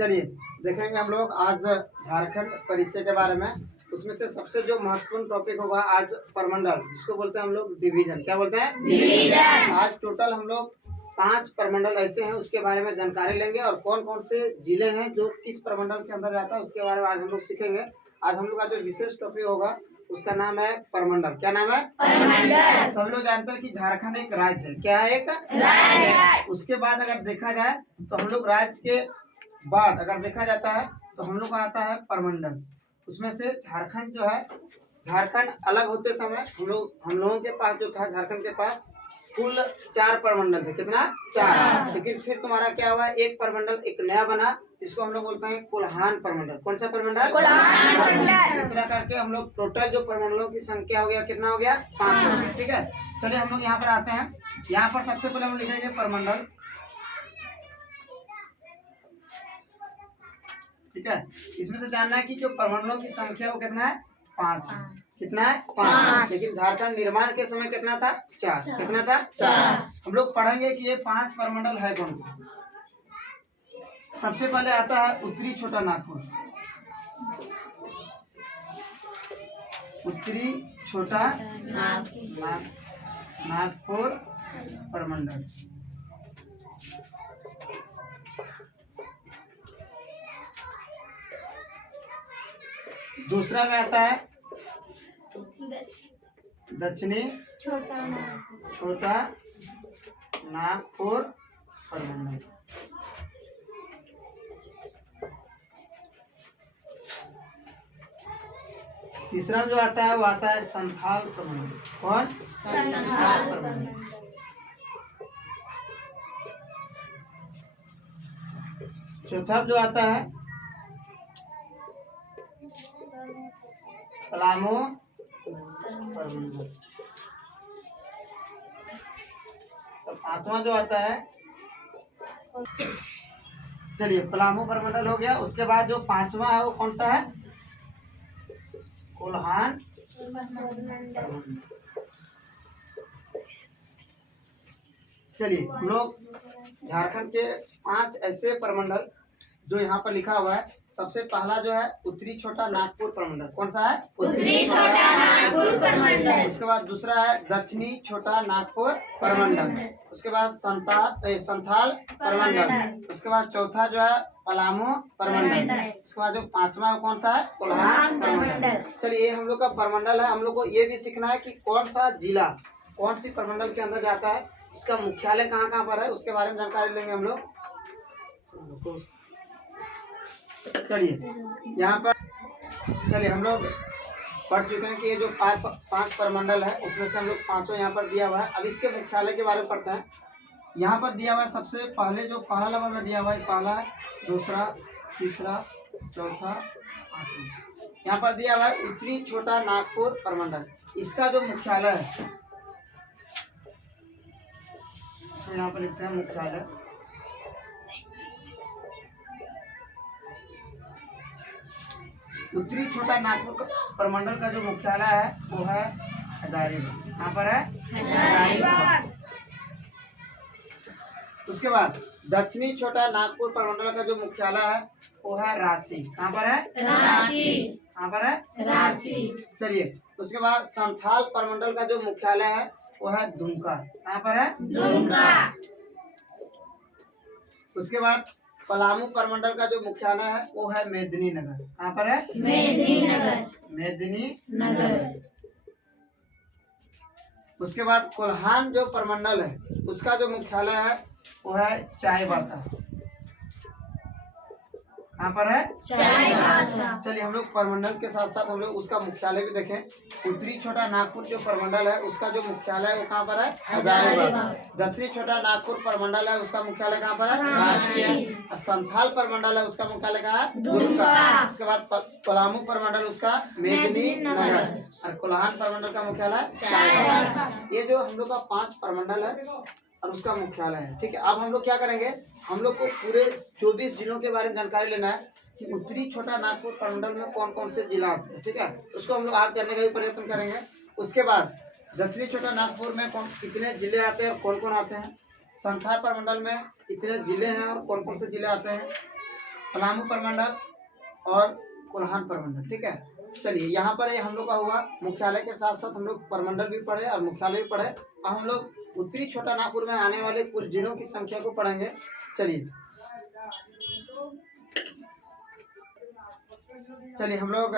चलिए देखेंगे हम लोग आज झारखंड परिचय के बारे में। उसमें से सबसे जो महत्वपूर्ण टॉपिक होगा आज परमंडल, जिसको बोलते हैं हम लोग डिवीजन। क्या बोलते हैं? डिवीजन। आज टोटल हम लोग 5 परमंडल ऐसे हैं, उसके बारे में जानकारी लेंगे और कौन कौन से जिले हैं जो किस परमंडल के अंदर जाता है उसके बारे में आज हम लोग सीखेंगे। आज हम लोग का जो विशेष टॉपिक होगा उसका नाम है परमंडल। क्या नाम है? परमंडल। सब लोग जानते हैं कि झारखंड एक राज्य है। क्या है? एक राज्य है। उसके बाद अगर देखा जाए तो हम लोग राज्य के बाद अगर देखा जाता है तो हम लोग का आता है परमंडल। उसमें से झारखंड जो है, झारखंड अलग होते समय हम लोगों के पास जो था, झारखंड के पास कुल 4 परमंडल थे। कितना? 4। लेकिन फिर तुम्हारा क्या हुआ, एक परमंडल एक नया बना, जिसको हम लोग बोलते हैं कोल्हान परमंडल। कौन सा परमंडल? कोल्हान परमंडल। इस तरह करके हम लोग टोटल जो परमंडलों की संख्या हो गया, कितना हो गया? 5 हो गया। ठीक है, चलिए हम लोग यहाँ पर आते हैं। यहाँ पर सबसे पहले हम लिखेंगे परमंडल। ठीक है, इसमें से जानना है कि जो परमंडलों की संख्या वो कितना है? 5 है। कितना है? 5। लेकिन झारखंड निर्माण के समय कितना था? 4। कितना था? 4। हम लोग पढ़ेंगे कि ये 5 परमंडल है कौन कौन। सबसे पहले आता है उत्तरी छोटा नागपुर। उत्तरी छोटा नागपुर परमंडल। दूसरा में आता है दक्षिणी छोटा नागपुर परमंडल। तीसरा जो आता है वो आता है संथाल परमंडल। कौन? संथाल परमंडल। चौथा जो आता है पलामू परमंडल। तो 5वां जो आता है, चलिए पलामू परमंडल हो गया। उसके बाद जो 5वां है वो कौन सा है? कोल्हान परमंडल। चलिए हम लोग झारखंड के 5 ऐसे परमंडल जो यहाँ पर लिखा हुआ है। सबसे पहला जो है उत्तरी छोटा नागपुर परमंडल। कौन सा है? उत्तरी छोटा नागपुर परमंडल। उसके बाद दूसरा है दक्षिणी छोटा नागपुर परमंडल। उसके बाद संथाल परमंडल। उसके बाद चौथा जो है पलामू परमंडल। उसके बाद जो 5वां कौन सा है? कोल्हान परमंडल। चलिए ये हम लोग का परमंडल है। हम लोग को ये भी सीखना है कि कौन सा जिला कौन सी परमंडल के अंदर जाता है, इसका मुख्यालय कहाँ कहाँ पर है, उसके बारे में जानकारी लेंगे हम लोग। चलिए यहाँ पर चलिए हम लोग पढ़ चुके हैं कि ये जो 5 परमंडल है उसमें से हम लोग 5 यहाँ पर दिया हुआ है। अब इसके मुख्यालय के बारे में पढ़ते हैं। यहाँ पर दिया हुआ है सबसे पहले जो पहला नंबर में दिया हुआ है, पहला, दूसरा, तीसरा, चौथा, 5वां। यहाँ पर दिया हुआ है उत्तरी छोटा नागपुर परमंडल। इसका जो मुख्यालय है, तो यहाँ पर लिखते हैं मुख्यालय। उत्तरी छोटा नागपुर परमंडल का जो मुख्यालय है वो है हजारीबाग। यहाँ पर है हजारीबाग। उसके बाद दक्षिणी छोटा नागपुर परमंडल का जो मुख्यालय है वो है रांची। कहाँ पर है? रांची। कहाँ पर है? रांची। चलिए उसके बाद संथाल परमंडल का जो मुख्यालय है वो है दुमका। कहाँ पर है? दुमका। उसके बाद पलामू परमंडल का जो मुख्यालय है वो है मेदिनीनगर। कहाँ पर है? मेदिनीनगर। उसके बाद कोल्हान जो परमंडल है उसका जो मुख्यालय है वो है चाईबासा। कहाँ पर है? चाईबासा। चलिए हम लोग परमंडल के साथ साथ हम लोग उसका मुख्यालय भी देखें। उत्तरी छोटा नागपुर जो परमंडल है उसका जो मुख्यालय है वो कहाँ पर है? हजारीबाग। दक्षिणी छोटा नागपुर परमंडल है उसका मुख्यालय कहाँ पर है? रांची। और संथाल परमंडल है उसका मुख्यालय कहाँ है? दुमका। उसके बाद पलामू परमंडल उसका मेदिनीनगर और कोल्हान परमंडल का मुख्यालय चाईबासा। ये जो हम लोग का 5 परमंडल है और उसका मुख्यालय है। ठीक है, अब हम लोग क्या करेंगे, हम लोग को पूरे 24 जिलों के बारे में जानकारी लेना है कि उत्तरी छोटा नागपुर परमंडल में कौन कौन से जिला आते हैं। ठीक है, उसको हम लोग आज करने का भी प्रयत्न करेंगे। उसके बाद दक्षिणी छोटा नागपुर में कितने जिले आते हैं और कौन कौन आते हैं, संथाल परमंडल में कितने जिले हैं और कौन कौन से जिले आते हैं, पलामू प्रमंडल और कोल्हान प्रमंडल। ठीक है, चलिए यहाँ पर हम लोग का हुआ मुख्यालय के साथ साथ हम लोग प्रमंडल भी पढ़े और मुख्यालय भी पढ़े। अब हम लोग उत्तरी छोटा नागपुर में आने वाले कुल जिलों की संख्या को पढ़ेंगे। चलिए हम लोग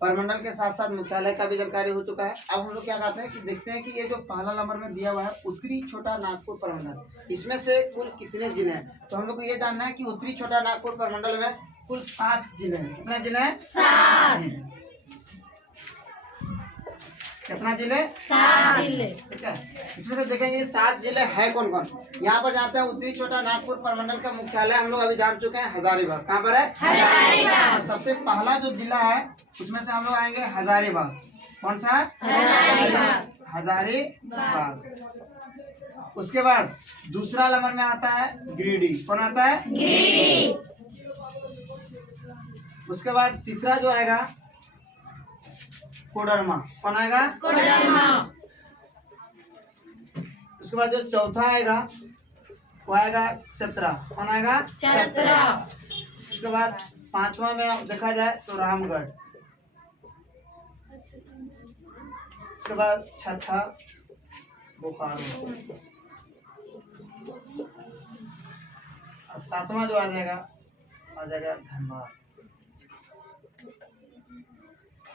प्रमंडल के साथ साथ मुख्यालय का भी जानकारी हो चुका है। अब हम लोग क्या कहते हैं कि देखते हैं कि ये जो पहला नंबर में दिया हुआ है उत्तरी छोटा नागपुर प्रमंडल, इसमें से कुल कितने जिले हैं। तो हम लोग को ये जानना है कि उत्तरी छोटा नागपुर प्रमंडल में कुल 7 जिले हैं। कितने जिले हैं? 7। कितना जिले? 7 जिले। ठीक है, इसमें से देखेंगे 7 जिले हैं कौन कौन। यहाँ पर जानते हैं उत्तरी छोटा नागपुर प्रमंडल का मुख्यालय हम लोग अभी जान चुके हैं हजारीबाग। कहाँ पर है? हजारीबाग। सबसे पहला जो जिला है उसमें से हम लोग आएंगे हजारीबाग। कौन सा है? हजारीबाग। उसके बाद दूसरा नंबर में आता है गिरिडीह। कौन आता है? गिरिडीह। उसके बाद तीसरा जो आएगा कोडरमा। कौन आएगा? कोडरमा। उसके बाद जो चौथा आएगा वो आएगा चतरा। कौन आएगा? चतरा। उसके बाद 5वां में देखा जाए तो रामगढ़। उसके बाद 6ठा बोकारो और 7वां जो आ जाएगा धनबाद।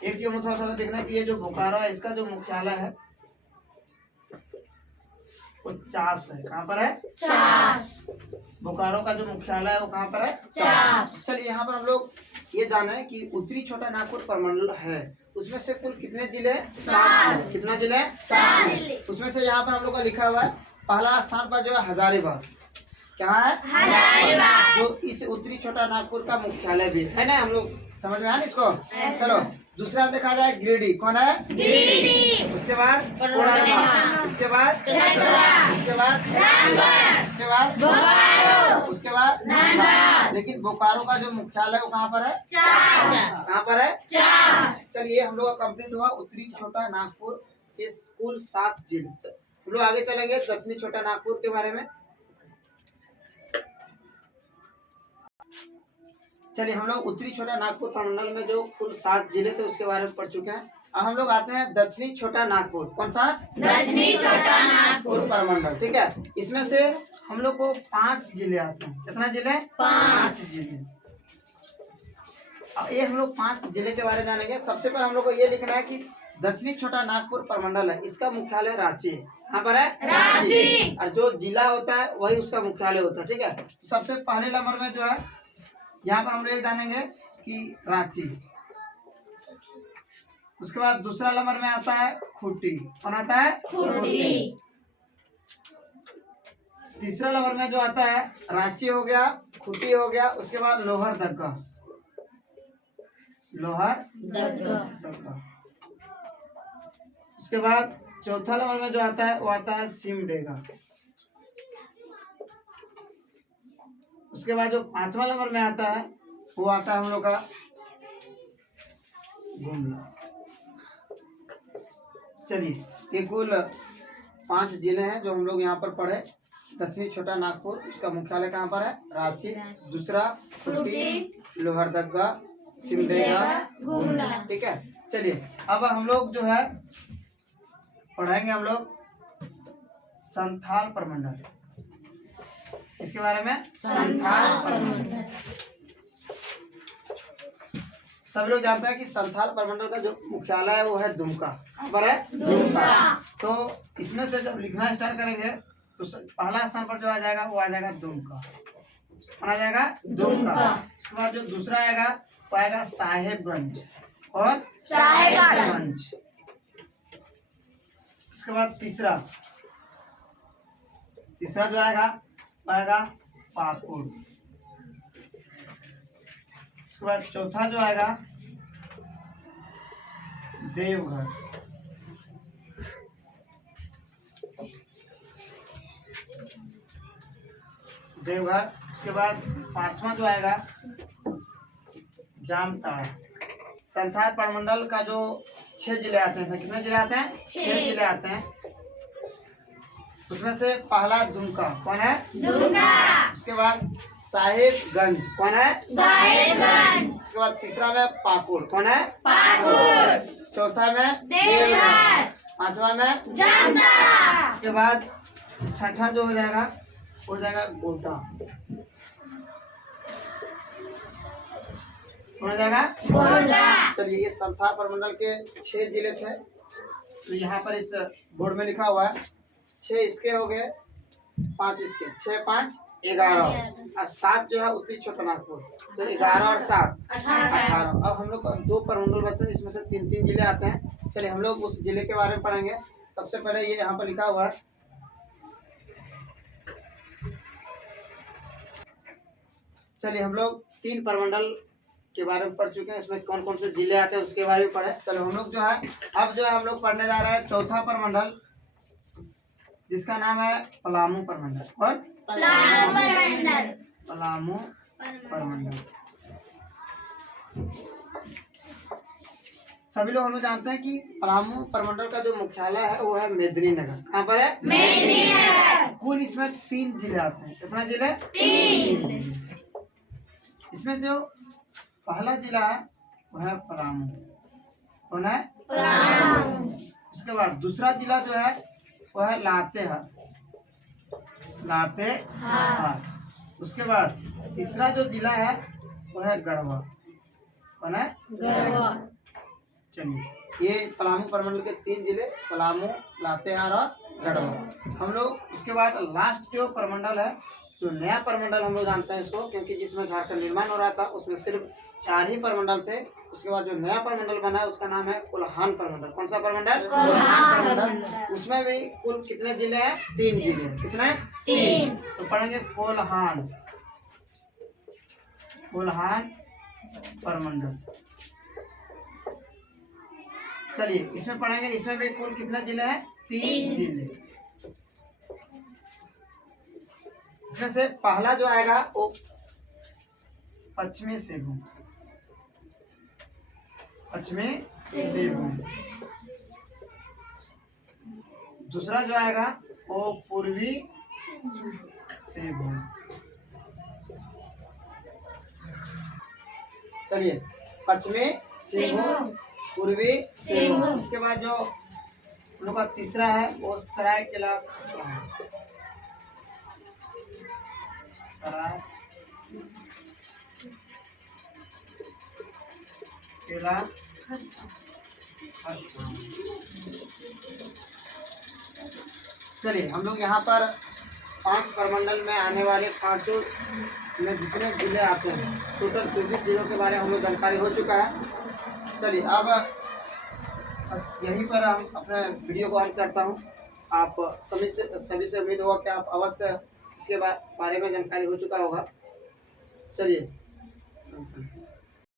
एक जो थोड़ा सा देखना कि ये जो बोकारो है इसका जो मुख्यालय है वो चास है। कहाँ पर है? चास। बोकारो का जो मुख्यालय है वो कहाँ पर है? चास। चलिए यहाँ पर हम लोग ये जाने कि उत्तरी छोटा नागपुर प्रमंडल है उसमें से कुल कितने जिले? 7। कितना जिले? 7। उसमें से यहाँ पर हम लोग का लिखा हुआ है पहला स्थान पर जो है हजारीबाग। क्या है? हजारीबाग। जो इस उत्तरी छोटा नागपुर का मुख्यालय भी है ना। हम लोग समझ में आया इसको। चलो दूसरा देखा जाए गिरिडीह। कौन है? गिरिडीह। उसके बाद कोडरमा। उसके बाद चतरा। उसके बाद रामगढ़। उसके बाद बोकारो। उसके बाद धनबाद। लेकिन बोकारो का जो मुख्यालय वो कहाँ पर है? चास। कहाँ पर है? चास। चलिए हम लोग का कंप्लीट हुआ उत्तरी छोटा नागपुर के कुल 7 जिले। हम लोग आगे चलेंगे दक्षिणी छोटा नागपुर के बारे में। चलिए हम लोग उत्तरी छोटा नागपुर प्रमंडल में जो कुल 7 जिले थे उसके बारे में पढ़ चुके हैं। अब हम लोग आते हैं दक्षिणी छोटा नागपुर। कौन सा? दक्षिणी छोटा नागपुर प्रमंडल। ठीक है, इसमें से हम लोग को 5 जिले आते हैं। कितना जिले? 5 जिले। अब ये हम लोग 5 जिले के बारे में जानेंगे। सबसे पहले हम लोग को ये लिखना है कि दक्षिणी छोटा नागपुर प्रमंडल है, इसका मुख्यालय रांची है। कहाँ पर है? रांची। और जो जिला होता है वही उसका मुख्यालय होता है। ठीक है, सबसे पहले नंबर में जो है यहाँ पर हम लोग जानेंगे कि रांची। उसके बाद दूसरा नंबर में आता है खूंटी। कौन आता है? खूंटी। तीसरा नंबर में जो आता है रांची हो गया, खूंटी हो गया। उसके बाद लोहरदगा। उसके बाद चौथा नंबर में जो आता है वो आता है सिमडेगा। उसके बाद जो 5वां नंबर में आता है वो आता है हम लोग का गुमला। चलिए ये कुल 5 जिले हैं जो हम लोग यहाँ पर पढ़े। दक्षिणी छोटा नागपुर, उसका मुख्यालय कहाँ पर है? रांची। दूसरा खूंटी, लोहरदगा, सिमडेगा, गुमला। ठीक है, चलिए अब हम लोग जो है पढ़ाएंगे हम लोग संथाल प्रमंडल। इसके बारे में संथाल प्रमंडल। सब लोग जानते हैं कि संथाल प्रमंडल का जो मुख्यालय है वो है दुमका। कहाँ पर है? दुमका। तो इसमें से जब लिखना स्टार्ट करेंगे तो पहला स्थान पर जो आ जाएगा वो आ जाएगा दुमका। कौन आ जाएगा? दुमका। उसके बाद जो दूसरा आएगा वो आएगा साहेबगंज। और साहेबगंज। उसके बाद तीसरा जो आएगा पाकुड़। उसके बाद चौथा जो आएगा देवघर। उसके बाद 5वां जो आएगा जामताड़ा। संथाल प्रमंडल का जो 6 जिले आते हैं। कितने जिले आते हैं? 6 जिले आते हैं। उसमें से पहला दुमका। कौन है? दुमका। उसके बाद साहिबगंज। कौन है? साहिबगंज। उसके बाद तीसरा में पाकुड़। कौन है? पाकुड़। चौथा में देवघर। पांचवा में जामताड़ा। उसके बाद छठा जो हो जाएगा गोड्डा। कौन हो जाएगा? गोड्डा। चलिए, ये संथा प्रमंडल के 6 जिले थे। तो यहाँ पर इस बोर्ड में लिखा हुआ है 6 इसके हो गए, 5 इसके, 6 5 11 और 7 जो है उत्तरी छोटानागपुर। तो 11 और 7 18। अब हम लोग का 2 प्रमंडल बचे, इसमें से 3 जिले आते हैं। चलिए हम लोग उस जिले के बारे में पढ़ेंगे। सबसे पहले ये यहाँ पर लिखा हुआ है, चलिए हम लोग 3 प्रमंडल के बारे में पढ़ चुके हैं। इसमें कौन कौन से जिले आते हैं उसके बारे में पढ़े। चलो हम लोग जो है अब जो है हम लोग पढ़ने जा रहे हैं चौथा प्रमंडल, जिसका नाम है पलामू प्रमंडल। कौन? पलामू प्रमंडल। पलामू प्रमंडल। सभी लोग हम लोग जानते हैं कि पलामू प्रमंडल का जो मुख्यालय है वो है मेदिनीनगर। कहाँ पर है? मेदिनीनगर। कुल इसमें 3 जिले आते हैं। कितना जिले? 3। इसमें जो पहला जिला है वो है पलामू। कौन है? पलामू। उसके बाद दूसरा जिला जो है वो है लातेहार। उसके बाद तीसरा जो जिला है वो है गढ़वा। कौन है? गढ़वा। चलिए, ये पलामू प्रमंडल के 3 जिले पलामू, लातेहार और गढ़वा। हम लोग उसके बाद लास्ट जो प्रमंडल है, जो नया प्रमंडल हम लोग जानते हैं इसको, क्योंकि जिसमें झारखंड निर्माण हो रहा था उसमें सिर्फ 4 ही प्रमंडल थे। उसके बाद जो नया प्रमंडल बना है उसका नाम है कोल्हान प्रमंडल। कौन सा प्रमंडल? कोल्हान प्रमंडल। उसमें भी कुल कितने जिले हैं? 3 जिले हैं। कितने? 3। तो पढ़ेंगे कोल्हान प्रमंडल। चलिए इसमें पढ़ेंगे, इसमें भी कुल कितने जिले हैं? 3 जिले। इसमें से पहला जो आएगा वो पश्चिमी सिंहभूम। दूसरा जो आएगा वो पूर्वी सिंहभूम। चलिए, पश्चिमी सिंहभूम, पूर्वी सिंहभूम। उसके बाद जो हम लोग का तीसरा है वो सरायकेला खरसावां। चलिए हम लोग यहाँ पर 5 प्रमंडल में आने वाले 5 में जितने जिले आते हैं, टोटल 24 जिलों के बारे में हम लोग जानकारी हो चुका है। चलिए अब यहीं पर हम अपने वीडियो को अंत करता हूँ। आप सभी से उम्मीद होगा कि आप अवश्य इसके बारे में जानकारी हो चुका होगा। चलिए।